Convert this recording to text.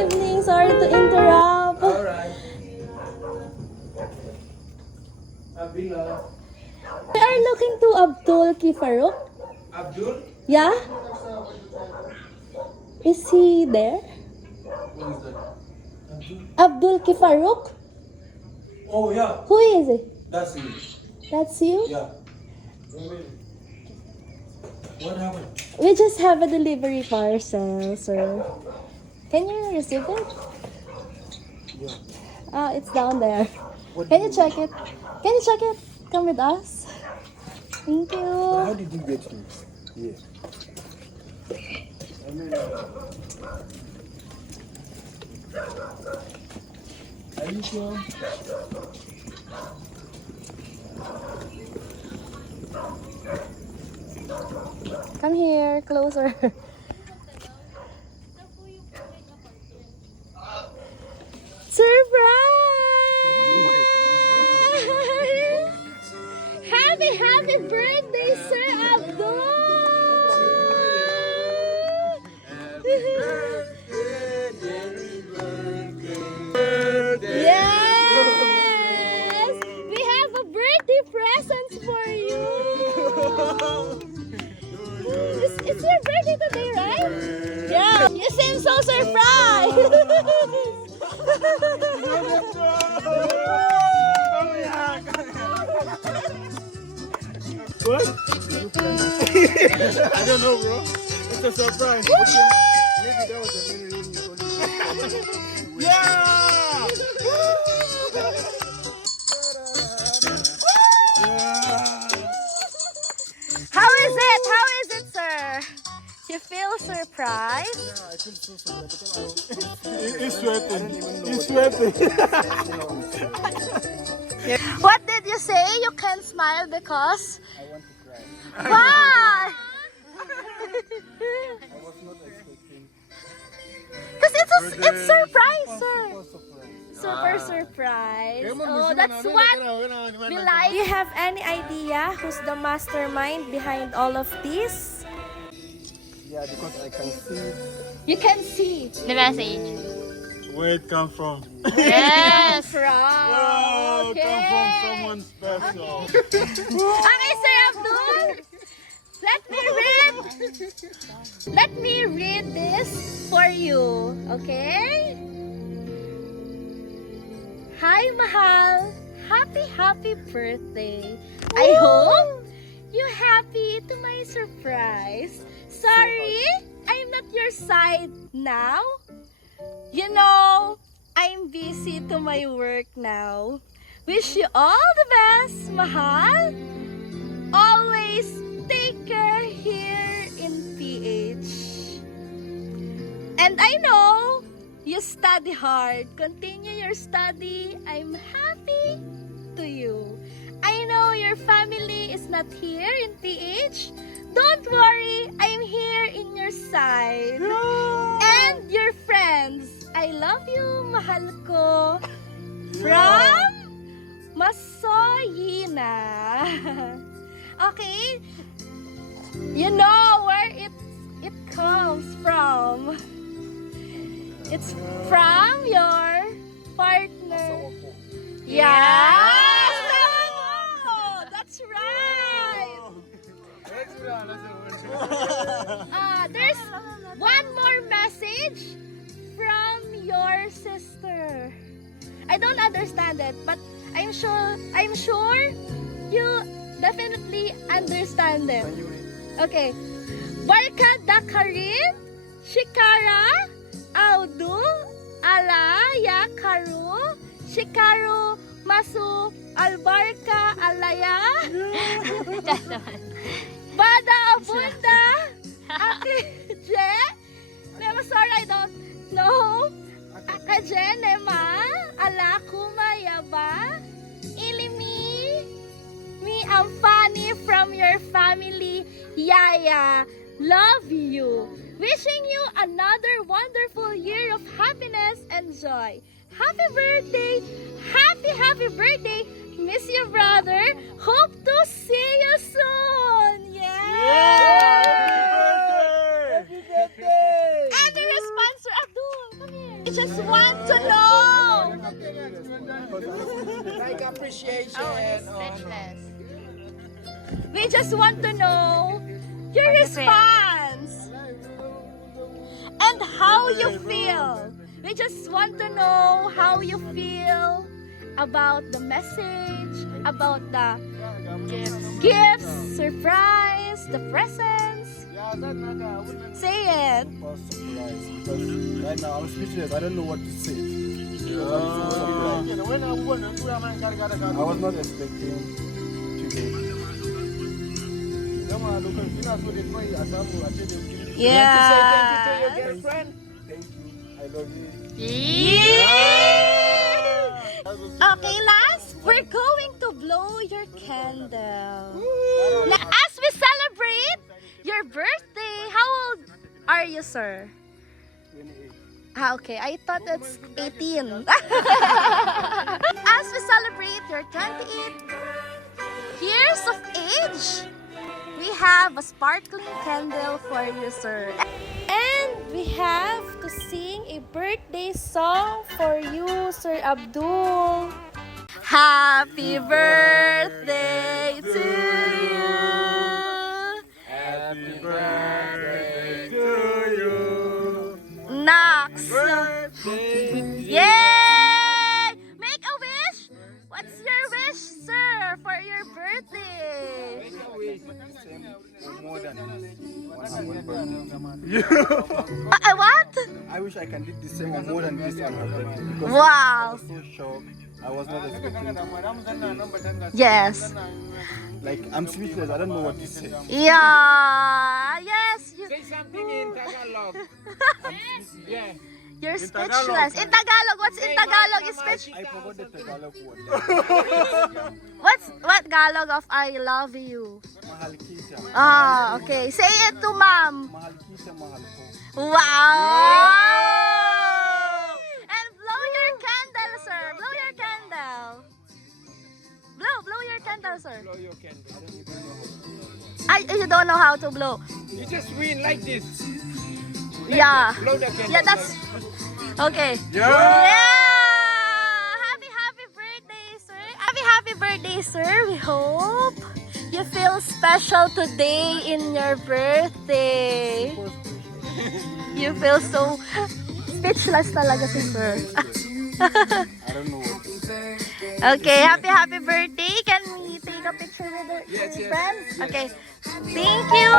evening. Sorry to interrupt. Alright. Abila. We are looking to Abdul Kifaruk. Abdul? Yeah? Is he there? What is that? Abdul Kifaruk? Oh yeah, Who is it? that's me. That's you? Yeah. What happened? We just have a delivery parcel, sir. Can you receive it? Yeah. It's down there. Can you check it? Can you check it? Come with us. Thank you. How did you get here? Yeah. Are you sure? Come here, closer. Surprise! Happy birthday, Sir Abdul! Yes! We have a birthday present for you! It's your birthday today, right? Yeah. You seem so surprised. What? I don't know, bro. It's a surprise. Maybe that was the main reason you told me. Yeah! How is it? How is it, sir? You feel surprised? Yeah, I feel so sorry because it's sweating. It's sweating. What did you say? You can't smile because? I want to cry. Why? I was not expecting. Because it's surprise, sir. Super Super surprise. surprise. Oh, that's what we like. Do you have any idea who's the mastermind behind all of this? Yeah, because I can see You can see. The message. where it come from. Yes. From. Oh, Okay. come from someone special. Okay, Sir Abdul. Let me read this for you. Okay? Hi, Mahal. Happy birthday. I hope you're happy to my surprise. Sorry, I'm not your side now. You know, I'm busy to my work now. Wish you all the best, Mahal. Always take care here in PH. And I know you study hard. Continue your study. I'm happy to you. I know your family is not here in PH. Don't worry, I'm here in your side. And your friends. I love you, mahal ko. From Masoyina. Okay? You know where it comes from. It's from your partner. Yes! That's right! There's one more message from your sister. I don't understand it, but I'm sure you definitely understand it. Okay. Barka Dakarin, Shikara, Audu, Ala, Yakaru, Shikaru, Masu, Albarka, Alaya, Bada Abunda, Akije, I'm sorry, I don't know. Akaje, Nema, Alakuma, Yaba, Ilimi, me, I'm Fanny from your family, Yaya. Love you. Wishing you another wonderful year of happiness and joy. Happy birthday! Happy birthday! Miss you, brother. Hope to see you soon. Yeah! Happy birthday! And the response, Sir Abdul, come here. just want to know. Like appreciation. We just want to know your response and how you feel. We just want to know how you feel about the message, about the gifts, surprise, the presents. Say it. Was surprised because right now I'm speechless. I don't know what to say. Because I'm so surprised. I was not expecting to get. Yeah. Thank you to your girlfriend. Thank you. I love you. Okay, last, we're going to blow your candle. Now, as we celebrate your birthday, how old are you, sir? 28. Okay, I thought it's 18. As we celebrate your 28 years of age, we have a sparkling candle for you, sir. And we have to sing a birthday song for you, Sir Abdul. Happy birthday to you. Happy birthday to you. Knox. Yay! Make a wish. What's your wish, sir, for your birthday? More than What? I wish I can do the same or more than this on her birthday because I Wow. was so shocked. I was not expecting. Yes. Like I'm speechless. I don't know what to say. Yeah. Yes. Say something in Tagalog. Yeah. You're speechless. In Tagalog, what's in Tagalog? Is speech. I forgot the Tagalog word. What Tagalog of I love you? Mahal kita. Ah, okay. Say it to mom. Mahal kita, mahal ko. Wow! And blow your candle, sir. Blow your candle. Blow your candle, sir. Blow your candle. You don't know how to blow. You just win like this. Yeah. Blow the candle. Yeah, that's okay. Yeah. Happy birthday, sir. Happy birthday, sir. We hope you feel special today in your birthday. You feel so speechless talaga si sir. I don't know what to say. Okay, happy birthday. Can we take a picture with the Yes. friends? Okay. Thank you.